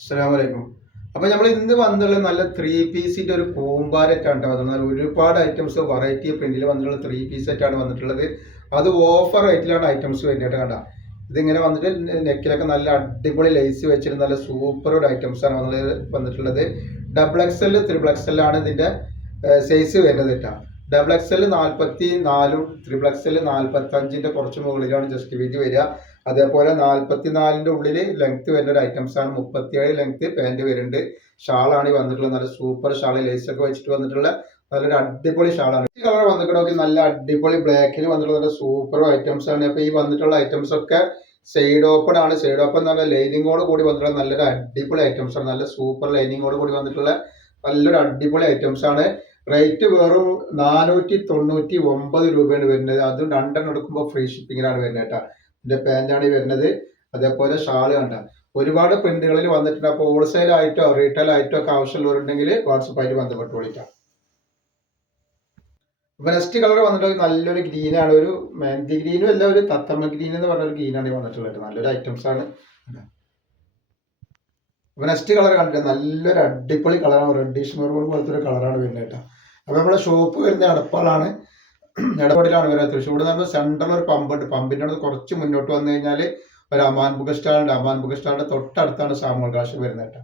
അസ്സലാമു അലൈക്കും. അപ്പൊ നമ്മൾ ഇന്ന് വന്നുള്ള നല്ല ത്രീ പീസിന്റെ ഒരു കൂമ്പാരറ്റാണ് വന്നിട്ടുള്ളത്. ഒരുപാട് ഐറ്റംസ് വെറൈറ്റി പ്രിന്റിൽ വന്നിട്ടുള്ള ത്രീ പീസ് സെറ്റാണ് വന്നിട്ടുള്ളത്. അത് ഓഫർ റേറ്റിലാണ് ഐറ്റംസ് വരുന്നത് കണ്ട. ഇതിങ്ങനെ വന്നിട്ട് നെക്കിലൊക്കെ നല്ല അടിപൊളി ലേസ് വെച്ചിട്ട് നല്ല സൂപ്പർ ഒരു ഐറ്റംസ് ആണ് വന്നിട്ടുള്ളത്. Double X L triple X L ആണ് ഇതിന്റെ സൈസ് വരുന്നത് കേട്ടോ. Double X L 44 triple X L 45 കുറച്ച് മുകളിലാണ് ജസ്റ്റ് വീതി വരിക. അതേപോലെ 44 ഉള്ളിൽ ലെങ്ത് വരുന്ന ഒരു ഐറ്റംസ് ആണ്. 37 ലെങ്ത് പാൻറ് വരുന്നുണ്ട്. ഷാളാണ് ഈ വന്നിട്ടുള്ളത്. നല്ല സൂപ്പർ ഷാള് ലേസ് ഒക്കെ വെച്ചിട്ട് വന്നിട്ടുള്ള നല്ലൊരു അടിപൊളി ഷാളാണ്. ഈ കളർ വന്നിട്ട് നല്ല അടിപൊളി ബ്ലാക്കിൽ വന്നിട്ടുള്ള നല്ല സൂപ്പർ ഐറ്റംസ് ആണ്. അപ്പൊ ഈ വന്നിട്ടുള്ള ഐറ്റംസ് ഒക്കെ സൈഡ് ഓപ്പൺ ആണ്. സൈഡ് ഓപ്പൺ എന്ന് പറഞ്ഞാൽ ലൈനിങ്ങോട് കൂടി വന്നിട്ടുള്ള നല്ലൊരു അടിപൊളി ഐറ്റംസ് ആണ്. നല്ല സൂപ്പർ ലൈനിങ്ങോട് കൂടി വന്നിട്ടുള്ള നല്ലൊരു അടിപൊളി ഐറ്റംസ് ആണ്. റേറ്റ് വെറും 499 രൂപയാണ് വരുന്നത്. അതും രണ്ടെണ്ണം എടുക്കുമ്പോൾ ഫ്രീ ഷിപ്പിങ്ങിനാണ് വരുന്നത് കേട്ടോ. ഇതിന്റെ പാൻറ്റാണ് ഈ വരുന്നത്. അതേപോലെ ഷാള് കണ്ട ഒരുപാട് പ്രിന്റുകളിൽ വന്നിട്ടുണ്ട്. അപ്പോൾ ഹോൾസെയിൽ ആയിട്ടോ റീറ്റെയിൽ ആയിട്ടോ ഒക്കെ ആവശ്യമുള്ളവരുണ്ടെങ്കിൽ വാട്സപ്പായിട്ട് ബന്ധപ്പെട്ട് വിളിക്കാം. അപ്പൊ നെക്സ്റ്റ് കളർ വന്നിട്ട് നല്ലൊരു ഗ്രീനാണ്. ഒരു മെഹന്തി ഗ്രീനും അല്ല, ഒരു തത്തമ്മ ഗ്രീൻ എന്ന് പറഞ്ഞ ഒരു ഗ്രീനാണ് വന്നിട്ടുള്ളത്. നല്ലൊരു ഐറ്റംസ് ആണ്. അപ്പൊ നെക്സ്റ്റ് കളർ കണ്ടിട്ട് നല്ലൊരു അടിപൊളി കളറാണ്. റെഡിഷ് മെറൂൺ പോലത്തെ ഒരു കളറാണ് വരുന്നത് കേട്ടോ. അപ്പൊ നമ്മുടെ ഷോപ്പ് വരുന്ന എടപ്പാളാണ്. എടപ്പാടിലാണ് വരുന്നത്. തൃശ്ശൂർ നമ്മൾ സെൻട്രൽ ഒരു പമ്പുണ്ട്. പമ്പിൻ്റെ അവിടെ കുറച്ച് മുന്നോട്ട് വന്നു കഴിഞ്ഞാൽ ഒരു അമാൻ ബുക്ക് സ്റ്റാളുണ്ട്. അമാൻ ബുക്ക് സ്റ്റാളിന്റെ തൊട്ടടുത്താണ് സാമുവൽ കാശ് വരുന്നത് കേട്ടോ.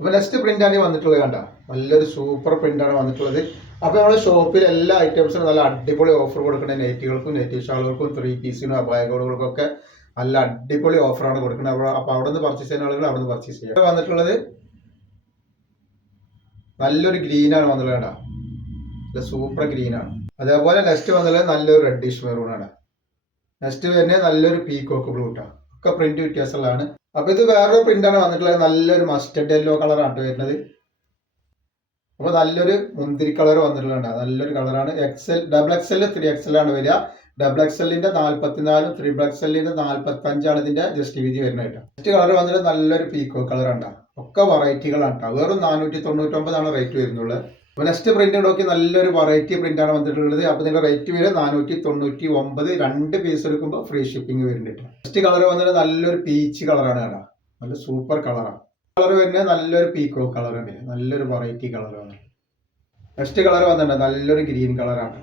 അപ്പൊ നെക്സ്റ്റ് പ്രിന്റാണ് വന്നിട്ടുള്ളത് കണ്ട. നല്ലൊരു സൂപ്പർ പ്രിന്റാണ് വന്നിട്ടുള്ളത്. അപ്പൊ നമ്മുടെ ഷോപ്പിൽ എല്ലാ ഐറ്റംസിനും നല്ല അടിപൊളി ഓഫർ കൊടുക്കുന്നത്. നെറ്റികൾക്കും നെറ്റി ഷാളുകൾക്കും ത്രീ പീസിനും അബായകോടുകൾക്കും ഒക്കെ നല്ല അടിപൊളി ഓഫറാണ് കൊടുക്കുന്നത്. അപ്പൊ അവിടെ നിന്ന് പർച്ചേസ് ചെയ്യുന്ന ആളുകൾ അവിടെ നിന്ന് പർച്ചേസ് ചെയ്യാം. വന്നിട്ടുള്ളത് നല്ലൊരു ഗ്രീനാണ് വന്നിട്ടുള്ളത് കേട്ടോ. നല്ല സൂപ്പർ ഗ്രീനാണ്. അതേപോലെ നെക്സ്റ്റ് വന്നിട്ടുള്ളത് നല്ലൊരു റെഡിഷ് മെറൂൺ ആണ്. നെക്സ്റ്റ് വരുന്നത് നല്ലൊരു പീകോക്ക് ബ്ലൂ ട്ടാ. ഒക്കെ പ്രിന്റ് വ്യത്യാസമുള്ളതാണ്. അപ്പൊ ഇത് വേറൊരു പ്രിന്റാണ് വന്നിട്ടുള്ളത്. നല്ലൊരു മസ്റ്റർഡ് യെല്ലോ കളറാണ് വരുന്നത്. അപ്പൊ നല്ലൊരു മുന്തിരി കളർ വന്നിട്ടുള്ളത്. നല്ലൊരു കളറാണ്. എക്സൽ ഡബിൾ എക്സൽ 3XL ആണ് വരിക. ഡബിൾ എക്സലിന്റെ 44 ത്രിബിൾ എക്സലിന്റെ 45 ആണ് ഇതിന്റെ ജസ്റ്റ് വീതി വരുന്നത് കേട്ടോ. നെക്സ്റ്റ് കളർ വന്നിട്ട് നല്ലൊരു പീകോ കളർ ആണ്. ഒക്കെ വെറൈറ്റികളാണ് കേട്ടോ. വെറും 499 ആണ് റേറ്റ് വരുന്നുള്ളത്. അപ്പൊ നെക്സ്റ്റ് പ്രിന്റ് നോക്കി നല്ലൊരു വെറൈറ്റി പ്രിന്റ് ആണ് വന്നിട്ടുള്ളത്. അപ്പൊ ഇതിന്റെ റേറ്റ് വരെ 499. 2 പീസ് എടുക്കുമ്പോൾ ഫ്രീ ഷിപ്പിംഗ് വരുന്നുണ്ട്. നെക്സ്റ്റ് കളർ വന്നിട്ട് നല്ലൊരു പീച്ച് കളറാണ് കേട്ടോ. നല്ല സൂപ്പർ കളറാണ്. കളർ വരുന്നത് നല്ലൊരു പീകോ കളറാണ്. നല്ലൊരു വെറൈറ്റി കളറാണ്. നെക്സ്റ്റ് കളർ വന്നിട്ടുണ്ട് നല്ലൊരു ഗ്രീൻ കളറാണ്.